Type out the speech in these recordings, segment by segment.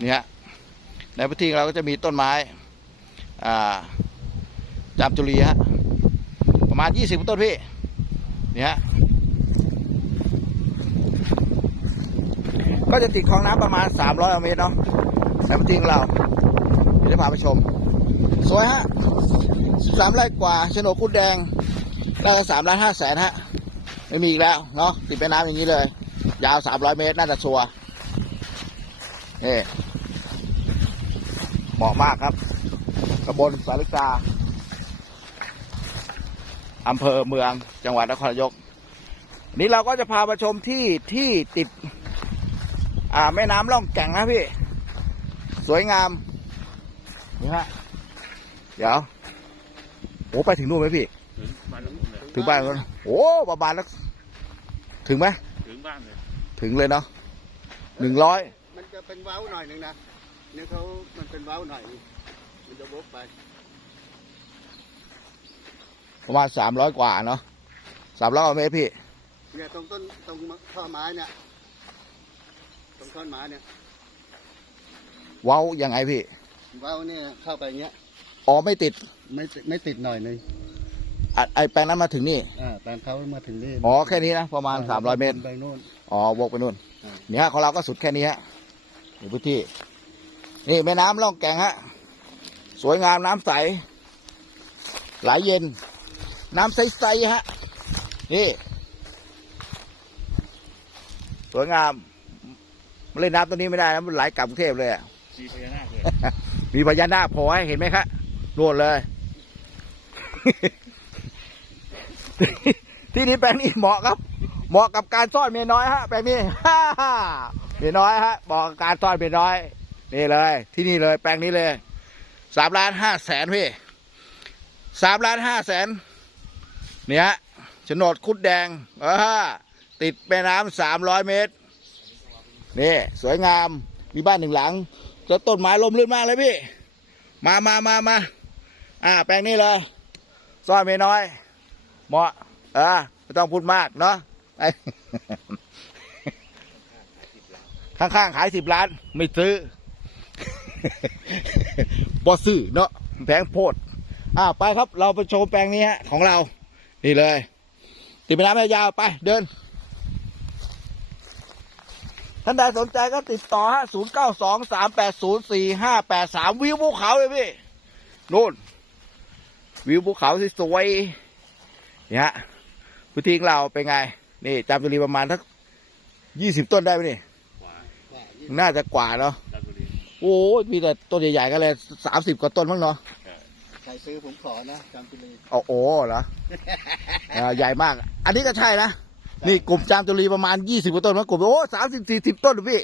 นี่ฮะในพื้นที่เราก็จะมีต้นไม้จามจุลีฮะประมาณ 20 ต้นพี่นี่ฮะก็จะติดคลองน้ำประมาณ 300เมตรเนาะในพื้นที่ของเราเดี๋ยวจะพาไปชม สวยฮะ13ไร่กว่าโฉนดกุดแดงไร่ละ3ล้าน5แสนฮะไม่มีอีกแล้วเนาะติดแม่น้ำอย่างนี้เลย ยาว 300 เมตรน่าจะชัวร์ นี่เหมาะมากครับตำบลสาริกาอำเภอเมืองจังหวัดนครนายก นี่เราก็จะพามาชมที่ที่ติด อ่าแม่น้ำล่องแก่งนะพี่ สวยงามนี่ฮะเดี๋ยวโอ้ไปถึงนู่นไหมพี่ ถึงบ้านนู้นเลยถึงบ้านแล้วโอ้ประมาณแล้วถึงไหมถึงบ้านเลย ถึงเลยเนาะหนึ่งร้อยมัน จะเป็นเว้าหน่อยหนึ่งนะเนี่ยเขามันเป็นเว้าหน่อย มันจะวกไป ประมาณสามร้อยกว่าเนาะสามร้อยกว่าเมตรพี่ เนี่ยตรงต้นตรงท่อไม้เนี่ย ตรงท่อนไม้เนี่ย เว้ายังไงพี่ เว้าเนี่ยเข้าไปอย่างเงี้ย อ๋อไม่ติดไม่ติดไม่ติดหน่อยหนึงอะไอแปลงนั้นมาถึงนี่ อ่าแปลงเขามาถึงนี่อ๋อแค่นี้นะประมาณสามร้อยเมตร ไปโน่น อ๋อวกไปนู่นอ่าเนี่ยฮะของเราก็สุดแค่นี้ฮะ อยู่พื้นที่ นี่แม่น้ำล่องแก่งฮะ สวยงามน้ำใส ไหลเย็น น้ำใสๆฮะ นี่ สวยงามมาเล่นน้ำตัวนี้ไม่ได้นะมันไหลกลับกรุงเทพเลยอะมีพญานาคเลยมีพญานาคโผล่ให้เห็นไหมครับนวดเลย ที่นี้แปลงนี้เหมาะครับ เหมาะกับการซ่อนเมียน้อยฮะแปลงนี้ เมียน้อยฮะเหมาะกับการซ่อนเมียน้อย นี่เลย ที่นี่เลย แปลงนี้เลยสามล้านห้าแสนพี่สามล้านห้าแสนเนี่ยโฉนดคุดแดงเออติดแม่น้ำสามร้อยเมตรนี่สวยงามมีบ้านหนึ่งหลังแล้วต้นไม้ลมลื่นมากเลยพี่ มามามามาอ่า แปลงนี้เลยซ่อนเมียน้อย เหมาะ เออไม่ต้องพูดมากเนาะ ข้างๆขายสิบล้าน ไม่ซื้อบ่ซื้อเนาะแพงโพด อ่าไปครับเราไปโชว์แปลงนี้ฮะของเรา นี่เลยติดไปน้ำยาวๆไปเดิน ท่านใดสนใจก็ติดต่อฮะศูนย์เก้าสองสามแปดศูนย์สี่ห้าแปดสามวิวภูเขาเลยพี่นู่น วิวภูเขาที่สวยนี่ฮะพื้นที่ของเราเป็นไง นี่จามจุรีประมาณทักยี่สิบต้นได้ไหมนี่ขวาว่ายี่ น่าจะกว่าเนาะจันทบุรีโอ้ยมีแต่ต้นใหญ่ๆกันเลยสามสิบกว่าต้นมั้งเนาะใครซื้อผมขอนะจำจุลีโอ้โหเหรออ่าใหญ่มาก อันนี้ก็ใช่นะนี่กลุ่มจามจุรีประมาณยี่สิบกว่าต้นมั้งกลุ่มโอ้สามสิบสี่สิบต้นพี่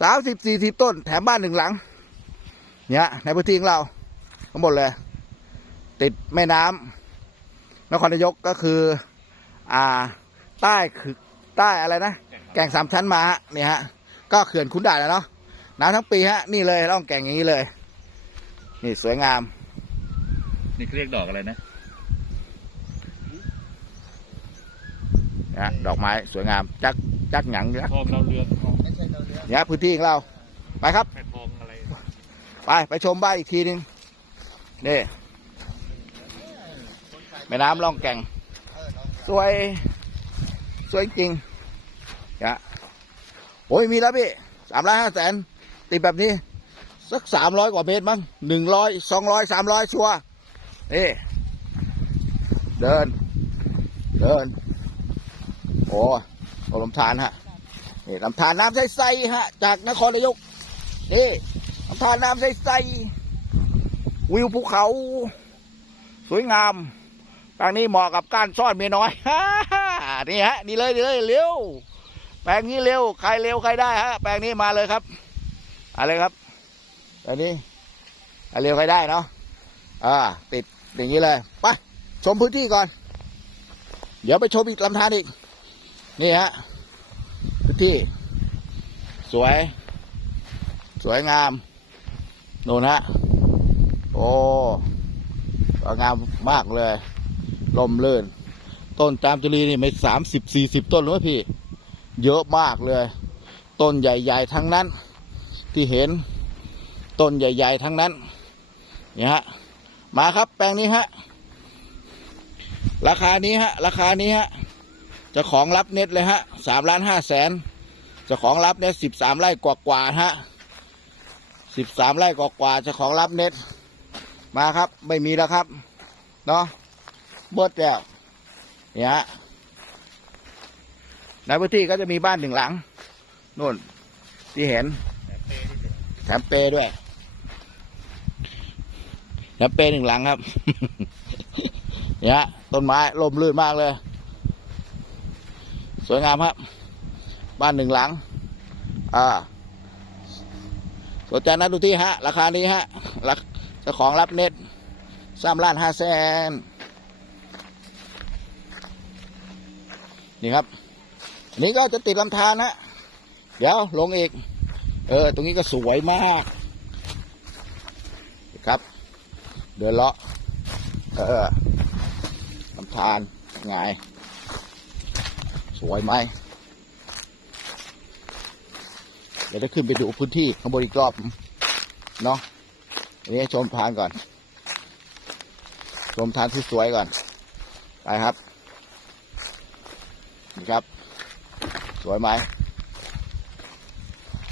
สามสิบสี่สิบต้น แถมบ้านหนึ่งหลัง เนี่ยในพื้นที่ของเราทั้งหมดเลย ติดแม่น้ำนครนายกก็คือ อ่า ใต้คือใต้อะไรนะ แก่งสามชั้นมาฮะนี่ฮะ ก็เขื่อนคุ้นด่านแล้วเนาะน้ำทั้งปีฮะนี่เลยร่องแก่งอย่างนี้เลย นี่สวยงาม นี่เขาเรียกดอกอะไรนะนะฮะดอกไม้สวยงาม จักจักหยังจักทองเราเรืองทองไม่ใช่เราเรือเนี่ยพื้นที่ของเรา ไปครับ แผ่ทองอะไร ไปไปชมบ้านอีกทีหนึงนี่แม่น้ำล่องแก่งเออน้องสวย สวยจริงนะ โอ้ยมีแล้วพี่สามร้อยห้าแสนติดแบบนี้ สักสามร้อยกว่าเมตรมั้งหนึ่งร้อยสองร้อยสามร้อยชัวร์นี่เดิน เดิน โอ้โอลำธารฮะนี่ลำธารน้ำใสๆฮะ จากนครนายกนี่ลำธารน้ำใสๆวิวภูเขา สวยงามแปลงนี้เหมาะกับการซ่อนเมียน้อยนี่ฮะนี่เลยนี่เลยเร็ว แปลงนี้เร็ว ใครเร็วใครได้ฮะ แปลงนี้มาเลยครับ อะไรครับแปลงนี้ใครเร็วใครได้เนาะ อ่า ติดอย่างนี้เลย ไป ชมพื้นที่ก่อน เดี๋ยวไปชมอีกลำธารอีก นี่ฮะ พื้นที่ สวย สวยงามโน่นฮะ โอ้สวยงามมากเลย ลมเลื่น ต้นจามจุรีนี่ไม่สามสิบสี่สิบต้นเลยพี่ เยอะมากเลย ต้นใหญ่ ๆ ทั้งนั้น ที่เห็นต้นใหญ่ ๆ ทั้งนั้นนี่ฮะมาครับแปลงนี้ฮะราคานี้ฮะราคานี้ฮะจ้าของรับเน็ตเลยฮะสามล้านห้าแสนจ้าของรับเน็ตสิบสามไร่กว่าๆฮะสิบสามไร่กว่าๆจ้าของรับเน็ตมาครับไม่มีแล้วครับเนาะเบิดแล้วเนี่ย ในพื้นที่ก็จะมีบ้านหนึ่งหลังนู่นที่เห็นแถมเปรย์ด้วยแถมเปรย์หนึ่งหลังครับเนี่ยต้นไม้ลมลื่นมากเลย สวยงามครับ บ้านหนึ่งหลัง อ่าสนใจนะดูที่ฮะ ราคานี้ฮะราเจ้าของรับเน็ตสามล้านห้าแสนนี่ครับ อันนี้ก็จะติดลำธารนะเดี๋ยวลงอีก เออ ตรงนี้ก็สวยมาก ครับ เดินเลาะ เออลำธารไงสวยไหมเดี๋ยวจะขึ้นไปดูพื้นที่ข้างบนอีกรอบเนาะอันนี้ชมทานก่อน ชมทานที่สวยก่อน ไปครับ นี่ครับ สวยไหม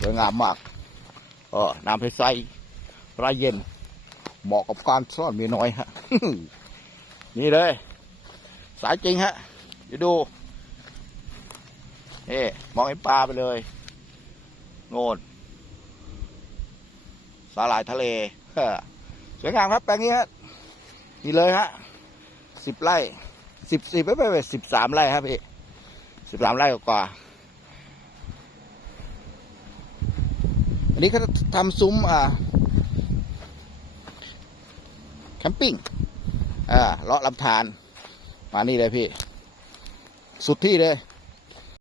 สวยงามมากเออน้ำใสๆไรเย็น เหมาะกับการซ่อนมีน้อยฮะนี่เลย สายจริงฮะเดี๋ยวดูเฮ้มองเห็นปลาไปเลยโน่นสาหร่ายทะเลเฮ้อสวยงามครับแปลงนี้ฮะนี่เลยฮะสิบไร่สิบสิบไม่ไปสิบสามไร่ครับพี่สิบสามไร่กว่าๆ อันนี้เขาทำซุ้มอ่าแคมปิ้งอ่าเลาะลำธารมานี่เลยพี่ สุดที่เลย